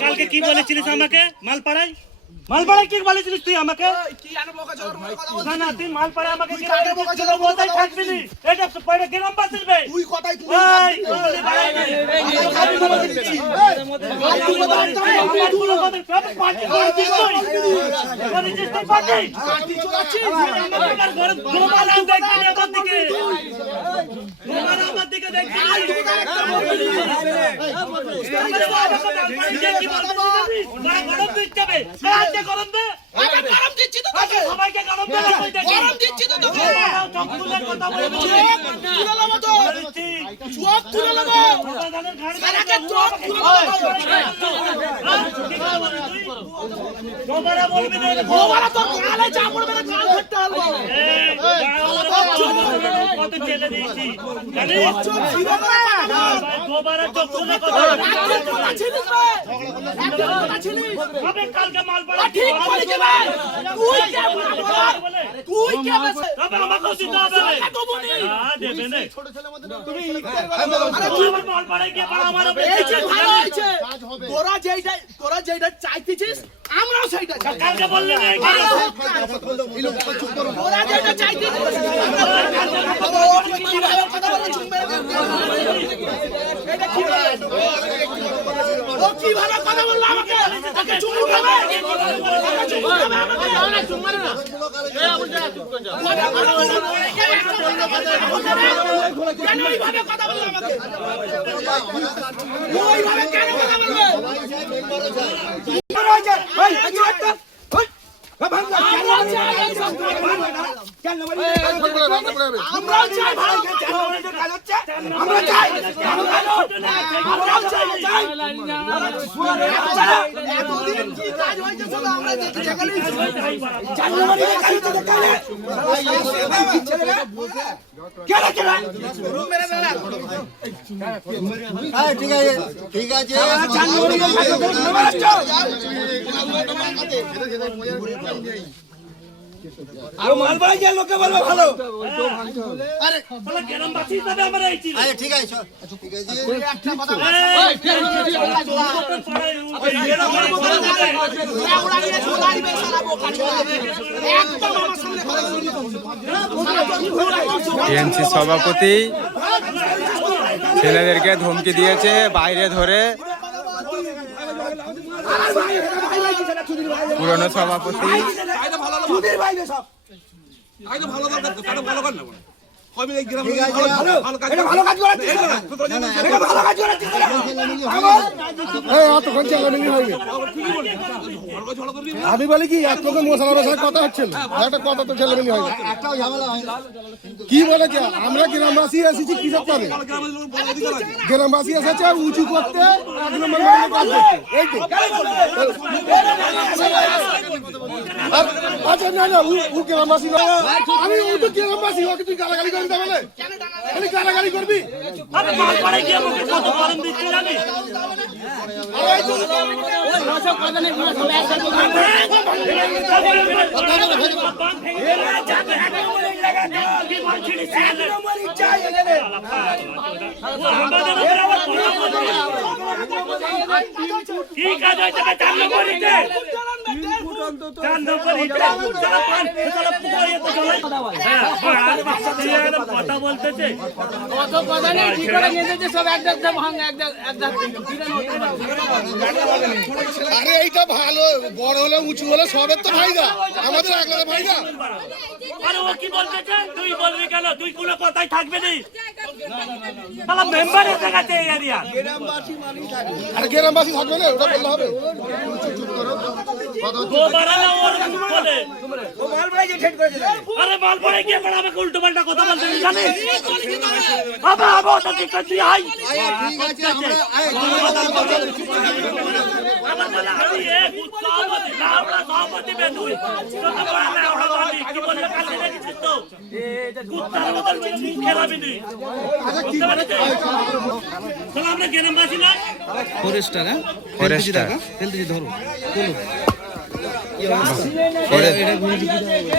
কালকে কি বলেছিলিস আমাকে মালপাড়ায়? মালপাড়ায় কি বলেছিলিস তুই আমাকে? না না তুই মালপাড়ায় আমাকে থাকবি নি। এটা পয়টা গ্রাম বাঁচবে তুই কথাই সবাইকে গরম দিচ্ছি তো তোকে কথা বলছি চোখ তুলে নেব সারাকে চোখ তুলে গোবারা বলবি না গোবারা তো গালে চা পড়বে না গাল ধরতে হবে কত চেলে দিয়েছি জানিস চোখ ছিড়ে না গোবারা চোখ তুলে কথা ছিলিস রে একদম কথা ছিলিস আবে কালকে মাল পড়া ঠিক বলেছিস ভাই তুই কে বলে তুই কে বলে তবে আমাকে দিতে হবে কত বলি হ্যাঁ দেবে না ছোট ছেলে মধ্যে তুমি আরে তুই মাল পড়াই কে পড়া আমার এই যে ভালো হইছে তোরা যেটা চাইতেছিস আমরাও সেইটা চাই কালকে বললে না এই লোক চুপ করো তোরা যেটা চাইতেছিস কিভাবে কথা বলে চুপ মেরে এটা কি ও কিভাবে কথা বললো আমাকে তাকে চুপ করবে আমাকে যাও না চুপ মারে না এই আবু যা চুপ করে যাও কেন এইভাবে কথা বললো আমাকে ওইভাবে কেন কথা বলবে ভাই আজকে একটা ওই ভাঙ আমরা চাই ভালো কাজ হচ্ছে আমরা চাই এতদিন কি কাজ হয়েছে শুধু আমরা দেখি জানুয়ারি কাজ তো কালে কেন কেন মেরে বেলা হ্যাঁ ঠিক আছে জানুয়ারি আর মালবাড়ি গিয়ে লোকে বলবে ভালো আরে বলে গ্রাম বাসী হিসেবে আমরা আইছি আরে ঠিক আছে একটা কথা টিএমসি সভাপতি ছেলেদেরকে ধমকি দিয়েছে বাইরে ধরে পুরনো সভাপতি আমি বলি কি এক লোকের মশলা কথা হচ্ছে না একটা কথা তো ছেলেমেলি হয় কি বলেছে আমরা গ্রামবাসী এসেছি কিসব করে গ্রামবাসী এসেছে উঁচু করতে এক নম্বর কাজ করতে এই তো আচ্ছা না না ও গ্রামবাসী নয় আমি ও তো গ্রামবাসী ওকে তুই গালাগালি করবি তাহলে খালি গালাগালি করবি আরে মাল পড়ে গিয়ে মুখে কত গরম দিচ্ছি জানি আরে তো সব কথা নেই সব একসাথে ঠিক আছে চালু করিতে কথা বলতেছে কত কথা নেই কি করে নিয়ে সব একদম ভাঙ একদম আরে এইটা ভালো বড় হলে উঁচু হলে সবের তো ফায়দা আমাদের একলার ফায়দা আরে ও কি বলতেছে তুই বলবি কেন তুই কোনো কথাই থাকবে না শালা মেম্বার এসে গেছে এই এরিয়া গ্রামবাসী মানি থাকে আরে গ্রামবাসী থাকবে না ওটা বললে হবে চুপ করো গোবারা না ওর বলে ও মাল পড়ে গিয়ে ঠেট করেছে আরে মাল পড়ে গিয়ে পড়া আমাকে উল্টো পাল্টা কথা বলতে জানিস আবা তো ঠিক আছে আই ঠিক আছে আমরা আমার বলা আমি এক উৎসাহবতী লাউড়া সভাপতি বে তুই তোকে বলা লাউড়া বানি কি বললে কাছে রেখেছিস তো কুত্তার মতন মুখ খেলাবি নি চল আমরা গ্রামবাসী না ফরেস্টার হ্যাঁ ফরেস্টার হেলদি ধরো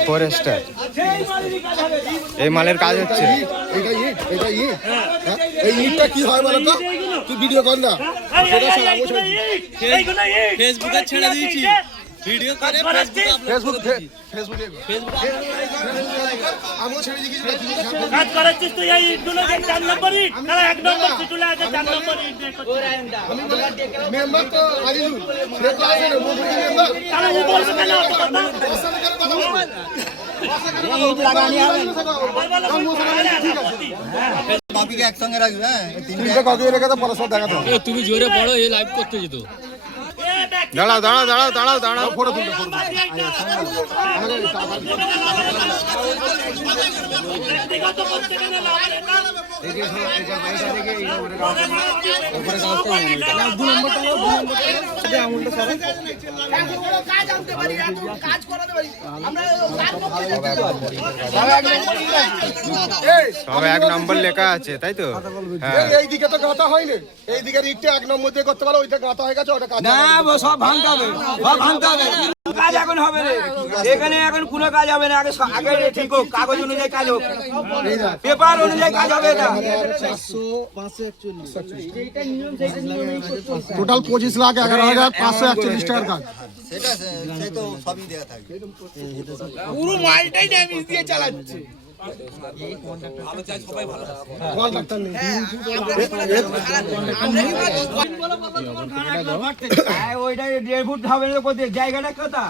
ফরেস্টার এই মালের কাজ হচ্ছে। এটা ইট হ্যাঁ? এই ইটটা কি হয় বলো তো? তুই ভিডিও কর না। ফেসবুকে ছেড়ে দিয়েছি, ভিডিও করে ফেসবুকে আমিও ছেড়ে দিয়েছি। কাজ করাচ্ছিস তুই এই ইটগুলো যে 4 নম্বর ইট, তারা 1 নম্বর সিটুলে আছে 4 নম্বর ইট দিয়ে করছিস। মেম্বার তো আজিজুল সে তো আছে না মন্ত্রী মেম্বার। তারা ও বলছে কেন অত কথা? কপিকে একসঙ্গে রাখবে। হ্যাঁ তিনটে কপি রেখে তো পরস্পর দেখাতে হবে। তুমি জোরে পড়ো, এই লাইভ করতে যেত। দাঁড়াও দাঁড়াও দাঁড়াও দাঁড়াও দাঁড়াও। ফটো তুলতে ফটো ব্যক্তিগত করতে কেন লাভ কাজ আনতে পারি, কাজ করাতে পারি আমরা। সব 1 নম্বর লেখা আছে তাই তো? হ্যাঁ এইদিকে তো গাঁথা হয়নি, এইদিকে ইটটা 1 নম্বর দিয়ে করতে পারো, ওইটা গাঁথা হয়ে গেছে, ওটা কাজ সব ভাঙতে হবে, সব ভাঙতে হবে। কাজ এখন হবে না এখানে, এখন কোনো কাজ হবে না। আগে আগে ঠিক হোক, কাগজ অনুযায়ী কাজ হোক, পেপার অনুযায়ী কাজ হবে। এটা টোটাল 25,11,541 টাকার কাজ। সেটা সে তো সবই দেওয়া থাকবে। পুরো মালটাই ড্যামেজ দিয়ে চালাচ্ছে। কন্ট্রাক্টর নেই। ওইটা 1.5 ফুট হবে না, কোথায় জায়গাটা কোথা?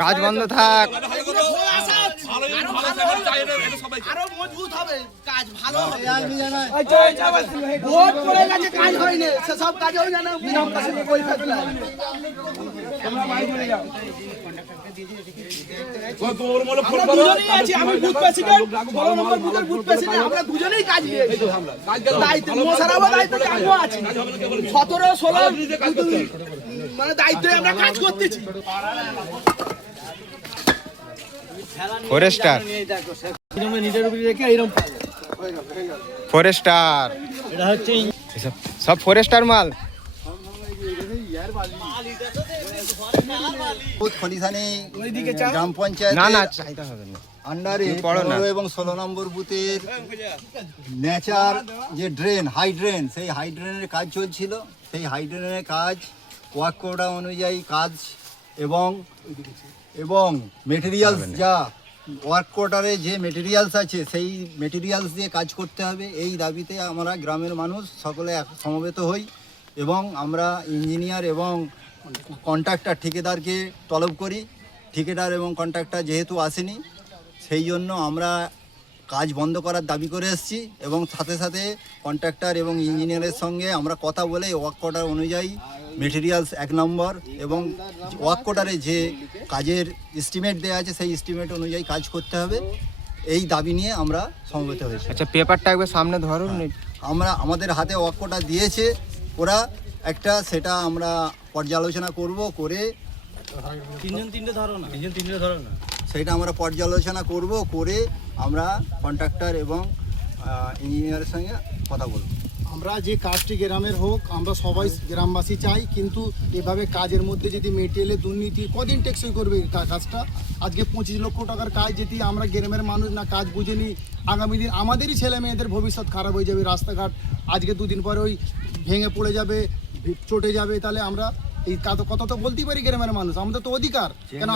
কাজ বন্ধ থাক। আরো মজবুত হবে, কাজ ভালো হবে। ভোট পড়ে গেছে, কাজ হয়নি, সেসব কাজ হয়ে যায় না। বিরাম কাছে বই ফেলতে হয়। আমরা দুজনেই আছি, আমি বুথ প্রেসিডেন্ট, 16 নম্বর বুথের বুথ প্রেসিডেন্ট, আমরা দুজনেই কাজ নিয়েছি। দায়িত্ব মোশারফ দায়িত্বে আমিও আছি। 17, 16 মানে দায়িত্বে আমরা কাজ করতেছি। ফরেস্টার ফরেস্টার সব ফরেস্টার মাল। খলিশানি গ্রাম পঞ্চায়েত না না চাইতে হবে না। আন্ডারে পড়ো না। 15 এবং 16 নম্বর বুথের নেচার যে ড্রেন, হাই ড্রেন, সেই হাই ড্রেনের কাজ চলছিল। সেই হাই ড্রেনের কাজ ওয়ার্ক কোটা অনুযায়ী কাজ এবং মেটেরিয়ালস যা ওয়ার্ক কোয়ার্টারে যে মেটেরিয়ালস আছে সেই মেটেরিয়ালস দিয়ে কাজ করতে হবে। এই দাবিতে আমরা গ্রামের মানুষ সকলে সমবেত হই এবং আমরা ইঞ্জিনিয়ার এবং কন্ট্রাক্টর ঠিকাদারকে তলব করি। ঠিকাদার এবং কন্ট্রাক্টর যেহেতু আসেনি, সেই জন্য আমরা কাজ বন্ধ করার দাবি করে এসেছি এবং সাথে সাথে কন্ট্রাক্টর এবং ইঞ্জিনিয়ারের সঙ্গে আমরা কথা বলে ওয়ার্ক কোয়ার্টার অনুযায়ী মেটেরিয়ালস 1 নম্বর এবং ওয়ার্ক কোয়ার্টারে যে কাজের এস্টিমেট দেওয়া আছে সেই এস্টিমেট অনুযায়ী কাজ করতে হবে। এই দাবি নিয়ে আমরা সমবেত হয়েছি। আচ্ছা পেপারটা একবার সামনে ধরুন। আমাদের হাতে ওয়ার্ক কোয়ার্টার দিয়েছে ওরা একটা, সেটা আমরা পর্যালোচনা করব, করে সেটা আমরা পর্যালোচনা করব, করে আমরা কন্ট্রাক্টর এবং ইঞ্জিনিয়ারের সঙ্গে কথা বলব। আমরা যে কাজটি গ্রামের হোক, আমরা সবাই গ্রামবাসী চাই, কিন্তু এভাবে কাজের মধ্যে যদি মেটেরিয়ালের দুর্নীতি কদিন টেকসই করবে কাজটা? আজকে 25 লক্ষ টাকার কাজ যেটি আমরা গ্রামের মানুষ না কাজ বুঝেনি, আগামী দিন আমাদেরই ছেলে মেয়েদের ভবিষ্যৎ খারাপ হয়ে যাবে। রাস্তাঘাট আজকে 2 দিন পরে ওই ভেঙে পড়ে যাবে, চটে যাবে, তাহলে আমরা এই কথা তো বলতেই পারি গ্রামের মানুষ, আমাদের তো অধিকার। কেন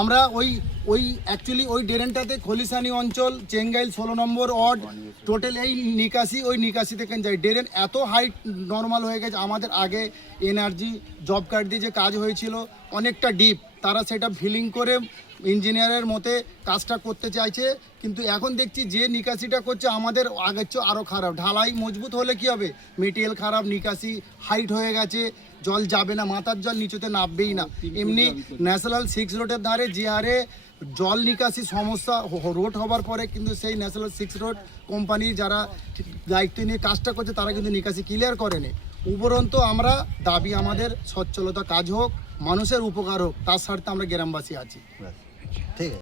আমরা ওই অ্যাকচুয়ালি ওই ড্রেনটাতে খলিশানি অঞ্চল, চেঙ্গাইল 16 নম্বর ওয়ার্ড, টোটাল এই নিকাশি, ওই নিকাশি থেকে যাই ড্রেন এত হাইট নর্মাল হয়ে গেছে। আমাদের আগে এনার্জি জব কার্ড দিয়ে যে কাজ হয়েছিল অনেকটা ডিপ, তারা সেটা ফিলিং করে ইঞ্জিনিয়ারের মতে কাজটা করতে চাইছে, কিন্তু এখন দেখছি যে নিকাশিটা করছে আমাদের আগের চেয়ে আরও খারাপ। ঢালাই মজবুত হলে কি হবে, মেটেরিয়াল খারাপ, নিকাশি হাইট হয়ে গেছে, জল যাবে না, মাথার জল নিচুতে নামবেই না। এমনি ন্যাশনাল 6 রোডের ধারে যে হারে জল নিকাশি সমস্যা রোড হবার পরে, কিন্তু সেই ন্যাশনাল 6 রোড কোম্পানি যারা দায়িত্ব নিয়ে কাজটা করছে তারা কিন্তু নিকাশি ক্লিয়ার করেনি। উপরন্তু আমরা দাবি আমাদের সচ্ছলতা কাজ হোক, মানুষের উপকার হোক, তার স্বার্থে আমরা গ্রামবাসী আছি। ঠিক আছে।